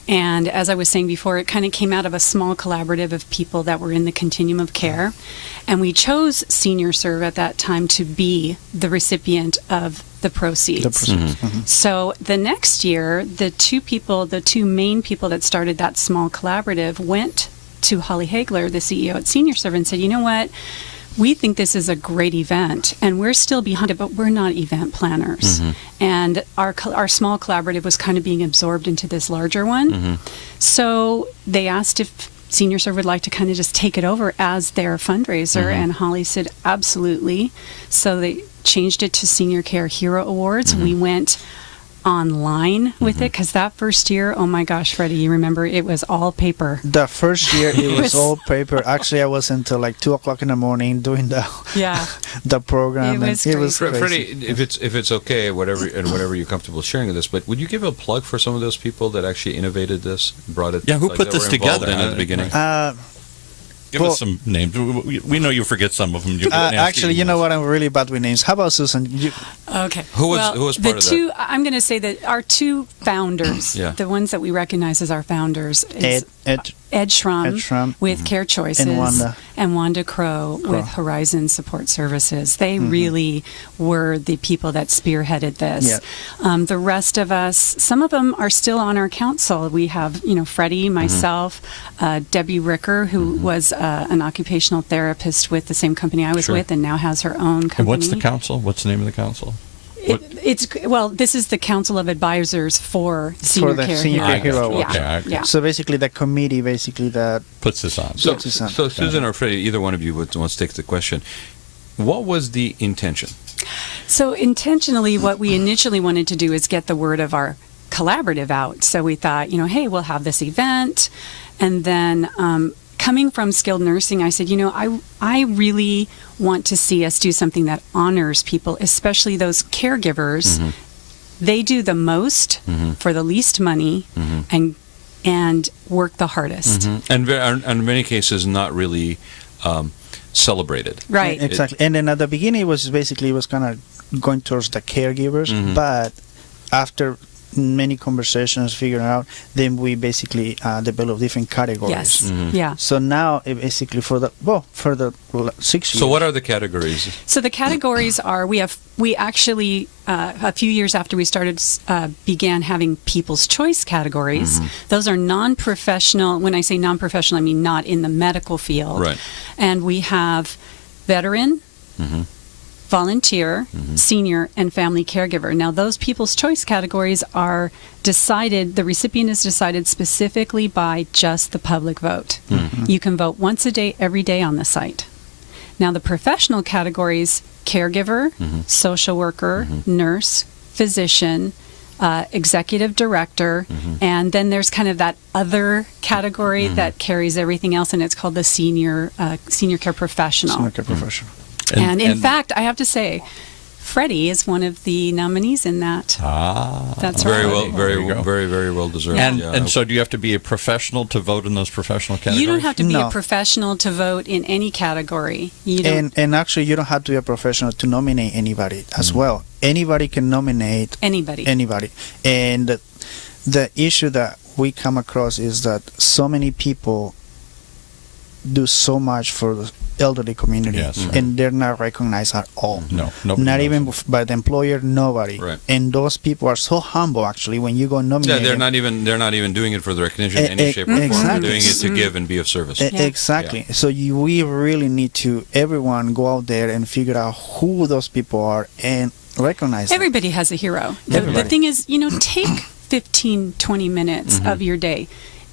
And as I was saying before, it kind of came out of a small collaborative of people that were in the continuum of care. And we chose Senior Serve at that time to be the recipient of the proceeds. So the next year, the two main people that started that small collaborative went to Holly Hagler, the CEO at Senior Serve, and said, you know what? We think this is a great event, and we're still behind it, but we're not event planners. And our small collaborative was kind of being absorbed into this larger one. So they asked if Senior Serve would like to kind of just take it over as their fundraiser, and Holly said, absolutely. So they changed it to Senior Care Hero Awards. We went online with it because that first year, oh my gosh, Freddie, you remember it was all paper. The first year it was all paper. Actually, I was until like 2:00 in the morning doing the program. It was crazy. Freddie, if it's okay, whatever you're comfortable sharing with this, but would you give a plug for some of those people that actually innovated this, brought it? Yeah, who put this together at the beginning? Give us some names. We know you forget some of them. Actually, you know what? I'm really bad with names. How about Susan? Okay. Who was part of that? I'm going to say that our two founders, the ones that we recognize as our founders, is Ed Schramm with Care Choices and Wanda Crow with Horizon Support Services. They really were the people that spearheaded this. Yep. The rest of us, some of them are still on our council. We have, Freddie, myself, Debbie Ricker, who was an occupational therapist with the same company I was with and now has her own company. And what's the council? What's the name of the council? This is the Council of Advisors for Senior Care Hero. Yeah. So basically, the committee that puts this on. So Susan or Freddie, either one of you wants to take the question. What was the intention? So intentionally, what we initially wanted to do is get the word of our collaborative out. So we thought, hey, we'll have this event, and then coming from skilled nursing, I said, I really want to see us do something that honors people, especially those caregivers. Mm-hmm. They do the most for the least money and work the hardest. Mm-hmm. And in many cases, not really celebrated. Right. Exactly. And then at the beginning, it was kind of going towards the caregivers, but after many conversations figuring out, then we basically develop different categories. Yes. Yeah. So now it basically for the 6 years. So what are the categories? So the categories are we actually a few years after we started began having People's Choice categories. Those are non-professional. When I say non-professional, I mean not in the medical field. Right. And we have veteran, volunteer, senior, and family caregiver. Now, those People's Choice categories are decided, the recipient is decided specifically by just the public vote. You can vote once a day, every day on the site. Now, the professional categories, caregiver, social worker, nurse, physician, executive director, and then there's kind of that other category that carries everything else, and it's called the senior care professional. Senior care professional. And in fact, I have to say, Freddie is one of the nominees in that. That's very right. well, very well deserved. And so, do you have to be a professional to vote in those professional categories? You don't have to be a professional to vote in any category. And actually, you don't have to be a professional to nominate anybody as well. Anybody can nominate anybody. And the issue that we come across is that so many people do so much for the elderly community, and they're not recognized at all. No, not even by the employer, nobody. Right. And those people are so humble. Actually, when you go nominate, they're not even doing it for the recognition in any shape or form. They're doing it to give and be of service. Exactly. So we really need to everyone go out there and figure out who those people are and recognize them. Everybody has a hero. The thing is, take 15, 20 minutes of your day.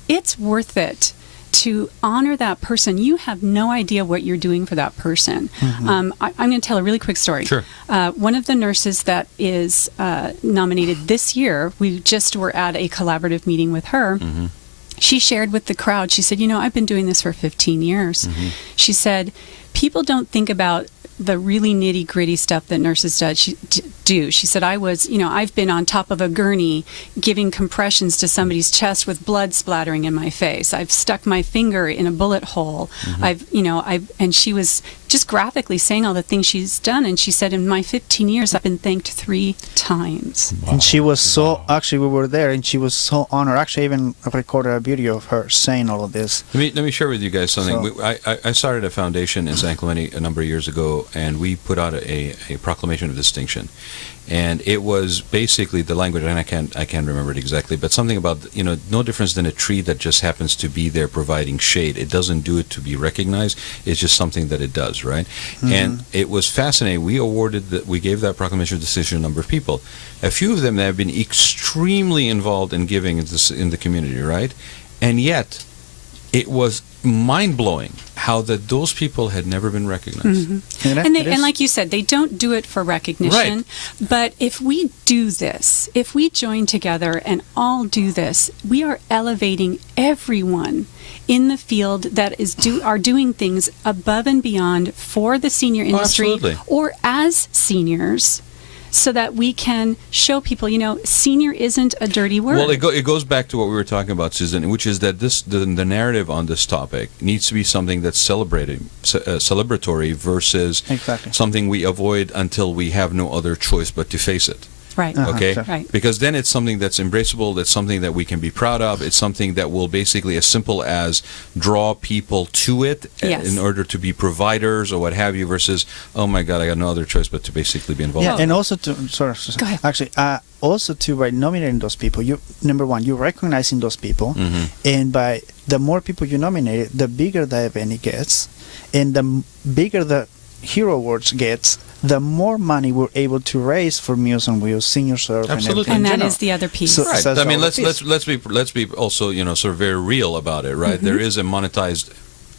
It's worth it to honor that person. You have no idea what you're doing for that person. I'm going to tell a really quick story. Sure. One of the nurses that is nominated this year, we just were at a collaborative meeting with her. She shared with the crowd, she said, I've been doing this for 15 years. She said, people don't think about the really nitty-gritty stuff that nurses do. She said, I've been on top of a gurney giving compressions to somebody's chest with blood splattering in my face. I've stuck my finger in a bullet hole. And she was just graphically saying all the things she's done. And she said, in my 15 years, I've been thanked 3 times. Wow. And she was actually, we were there, and she was so honored. Actually, I even recorded a video of her saying all of this. Let me share with you guys something. I started a foundation in San Clemente a number of years ago, and we put out a proclamation of distinction. And it was basically the language, and I can't remember it exactly, but something about, no difference than a tree that just happens to be there providing shade. It doesn't do it to be recognized. It's just something that it does, right? And it was fascinating. We gave that proclamation of distinction to a number of people. A few of them have been extremely involved in giving in the community, right? And yet, it was mind-blowing how those people had never been recognized. And like you said, they don't do it for recognition. Right. But if we do this, if we join together and all do this, we are elevating everyone in the field that are doing things above and beyond for the senior industry or as seniors. so that we can show people, senior isn't a dirty word. Well, it goes back to what we were talking about, Susan, which is that the narrative on this topic needs to be something that's celebratory versus something we avoid until we have no other choice but to face it. Right. Okay. Sure. Right. Because then it's something that's embraceable. That's something that we can be proud of. It's something that will basically, as simple as draw people to it in order to be providers or what have you. Versus, oh my God, I got no other choice but to basically be involved. Yeah, and also to Go ahead. Actually, also to by nominating those people, number one, you're recognizing those people, and by the more people you nominate, the bigger the event gets, and the bigger the Hero Awards gets, the more money we're able to raise for Meals on Wheels, Senior Serve, Absolutely. And that is the other piece. So, right. I mean, let's be also sort of very real about it, right? There is a monetized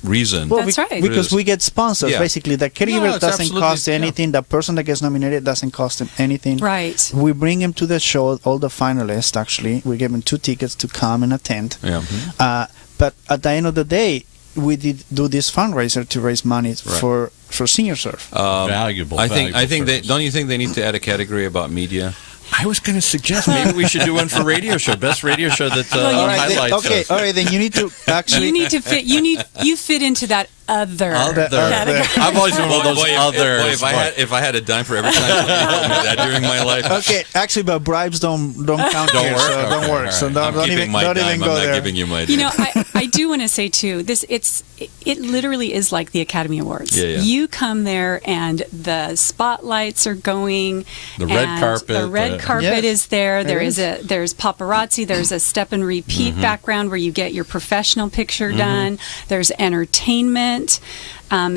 reason. Well, That's right. Because we get sponsors. Yeah. Basically, the caregiver doesn't cost anything. The person that gets nominated doesn't cost them anything. Right. We bring them to the show, all the finalists, actually. We give them 2 tickets to come and attend. Yeah. But at the end of the day, we did do this fundraiser to raise money for Senior Serve. Valuable. I think service. don't you think they need to add a category about media? I was going to suggest maybe we should do one for radio show, best radio show that highlights. All right, then you need to actually. You need to fit. You fit into that other. category. I've always been one of those others. If I had a dime for every time somebody told me that during my life. Okay, actually, but bribes don't count Don't here, work? so Okay, don't work. all So right. don't even go I'm not there. giving you my dime. I do want to say too, it literally is like the Academy Awards. Yeah. You come there and the spotlights are going. The red and carpet. The red carpet is there. There's paparazzi. There's a step and repeat background where you get your professional picture done. There's entertainment.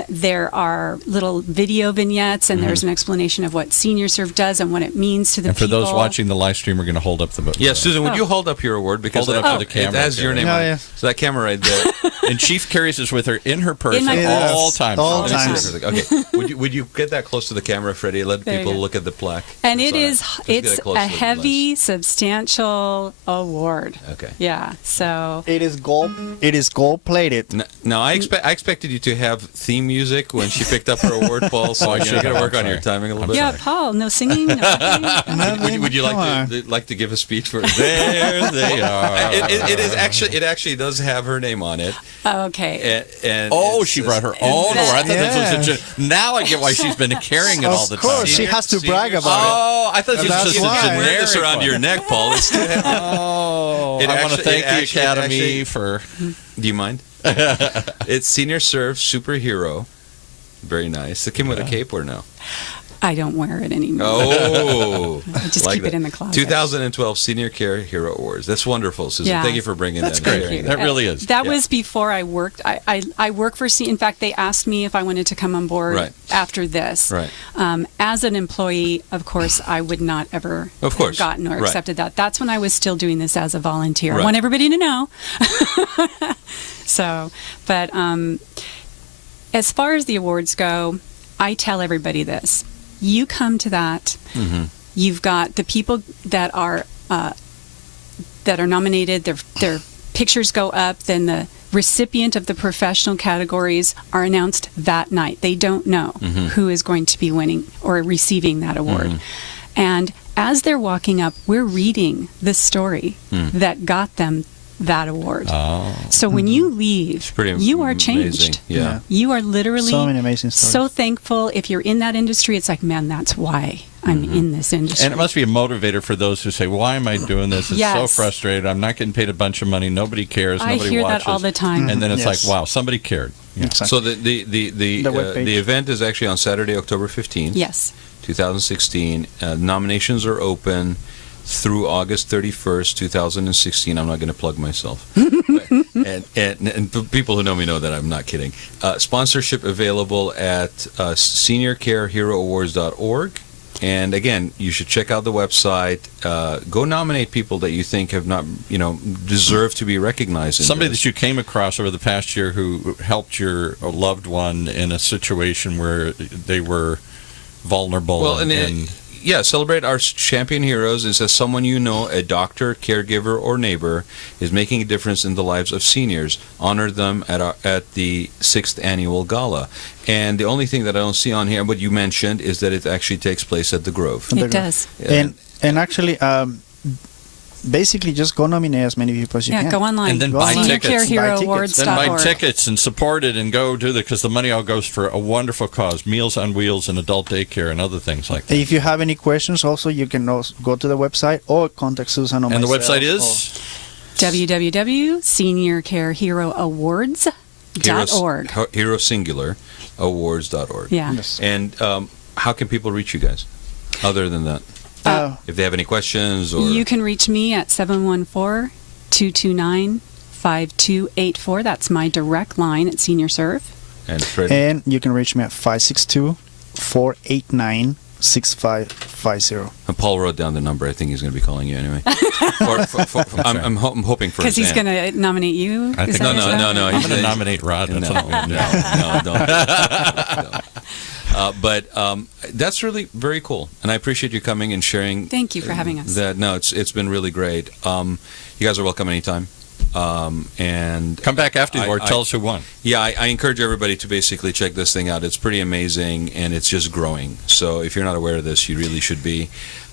There are little video vignettes, and there's an explanation of what Senior Serve does and what it means to the And for people. those watching the live stream, we're going to hold up the. Yeah, Susan, would you hold up your award because Hold it up to the camera. It has your name Yeah, on it. yeah. So that camera right there. And Chief carries this with her in her purse In my at purse. all times. All Let me see times. that for a second. Okay, would you get that close to the camera, Freddie? Let There you people go. look at the plaque. And I'm it sorry. is Just get it's it close a to the heavy, lens. substantial award. Okay. Yeah. So It is gold. It is gold plated. No, I expected you to have theme music when she picked up her award, Paul. So you got to work on your timing a little bit. yeah, Paul, no singing, no acting. Would you Come like to give a speech for? There they are. It actually does have her name on it. Okay. And Oh, it's- she brought her it's- own. Or I thought Yeah. this was such a. Now I get why she's been carrying it all the Of course, time. she has to brag about Oh, I thought this That's was just why. a Wear generic this around one. your neck, Paul. It's too heavy. Oh, It I want to actually- thank it the actually- Academy for. Do you mind? It's Senior Serve Superhero. Very nice. It came with a cape or no? I don't wear it anymore. Oh, I just like keep it that. in the closet. 2012 Senior Care Hero Awards. That's wonderful, Susan. Yeah. Thank you for bringing That's that. and great. sharing That really is. That Yeah. was before I worked. I work for In fact, they asked me if I wanted to come on board Right. after this. Right. As an employee, of course, I would not ever Of course. have gotten or Right. accepted that. That's when I was still doing this as a volunteer. Right. I want everybody to know. So, but as far as the awards go, I tell everybody this. You come to that, you've got the people that are nominated, their pictures go up, then the recipient of the professional categories are announced that night. They don't know who is going to be winning or receiving that award. And as they're walking up, we're reading the story that got them that award. Oh. So when you leave, pretty you are amazing. changed. Yeah. You are literally So many amazing stories. so thankful. If you're in that industry, it's like, man, that's why I'm in this industry. And it must be a motivator for those who say, why am I doing this? It's so Yes. frustrated. I'm not getting paid a bunch of money. Nobody cares. I Nobody hear watches. that all the time. And then it's Yes. like, wow, somebody cared. Yeah. Exactly. So the webpage. event is actually on Saturday, October 15th. Yes. 2016. Nominations are open through August 31st, 2016. I'm not going to plug myself. and people who know me know that I'm not kidding. Sponsorship available at seniorcareheroawards.org. And again, you should check out the website. Go nominate people that you think have not, deserve to be recognized. In Somebody this. that you came across over the past year who helped your loved one in a situation where they were vulnerable. Well, and celebrate our champion heroes. It says someone you know, a doctor, caregiver, or neighbor, is making a difference in the lives of seniors. Honor them at the 6th annual gala. And the only thing that I don't see on here, what you mentioned, is that it actually takes place at the Grove. It does. And actually, basically just go nominate as many people as you can. Yeah, go online. And then buy tickets. SeniorCareHeroAwards.org. Then buy tickets and support it and go do that, because the money all goes for a wonderful cause, Meals on Wheels and adult daycare and other things like that. If you have any questions, also you can also go to the website or contact Susan or myself. And the website is? www.seniorcareheroawards.org. Hero singular, awards.org. Yeah. Yes. And how can people reach you guys, other than that? If they have any questions, or you can reach me at 714-229-5284. That's my direct line at Senior Serve. And Freddie? And you can reach me at 562-489-6550. And Paul wrote down the number. I think he's going to be calling you anyway. I'm hoping for because he's going to nominate you. I think no. I'm going to nominate Rod. No, don't. But that's really very cool, and I appreciate you coming and sharing. Thank you for having us. It's been really great. You guys are welcome anytime. And come back after the award. Tell us who won. Yeah, I encourage everybody to basically check this thing out. It's pretty amazing, and it's just growing. So if you're not aware of this, you really should be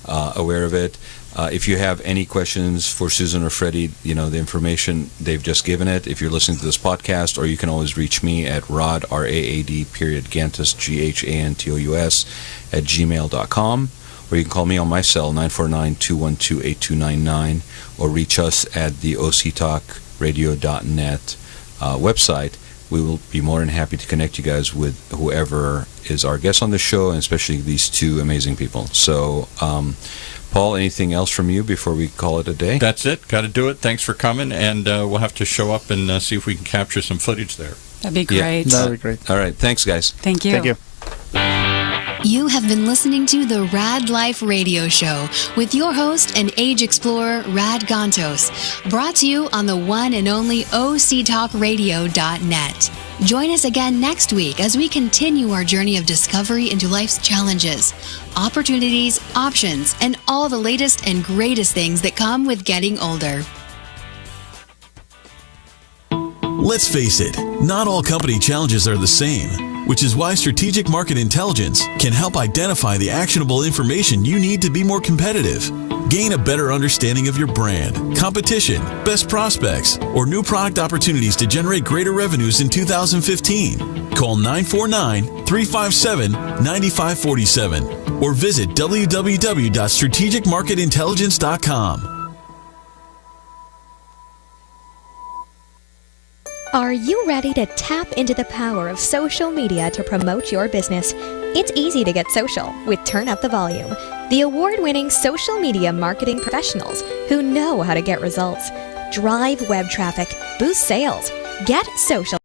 aware of it. If you have any questions for Susan or Freddie, the information, they've just given it. If you're listening to this podcast, or you can always reach me at Raad, Gantos, Gantos, @gmail.com. Or you can call me on my cell, 949-212-8299, or reach us at the octalkradio.net website. We will be more than happy to connect you guys with whoever is our guest on the show, and especially these two amazing people. So, Paul, anything else from you before we call it a day? That's it. Got to do it. Thanks for coming, and we'll have to show up and see if we can capture some footage there. That'd be great. That would be great. All right. Thanks, guys. Thank you. Thank you. You have been listening to the Rad Life Radio Show with your host and age explorer, Rad Gantos, brought to you on the one and only octalkradio.net. Join us again next week as we continue our journey of discovery into life's challenges, opportunities, options, and all the latest and greatest things that come with getting older. Let's face it, not all company challenges are the same, which is why Strategic Market Intelligence can help identify the actionable information you need to be more competitive. Gain a better understanding of your brand, competition, best prospects, or new product opportunities to generate greater revenues in 2015. Call 949-357-9547 or visit www.strategicmarketintelligence.com. Are you ready to tap into the power of social media to promote your business? It's easy to get social with Turn Up the Volume, the award-winning social media marketing professionals who know how to get results. Drive web traffic, boost sales, get social.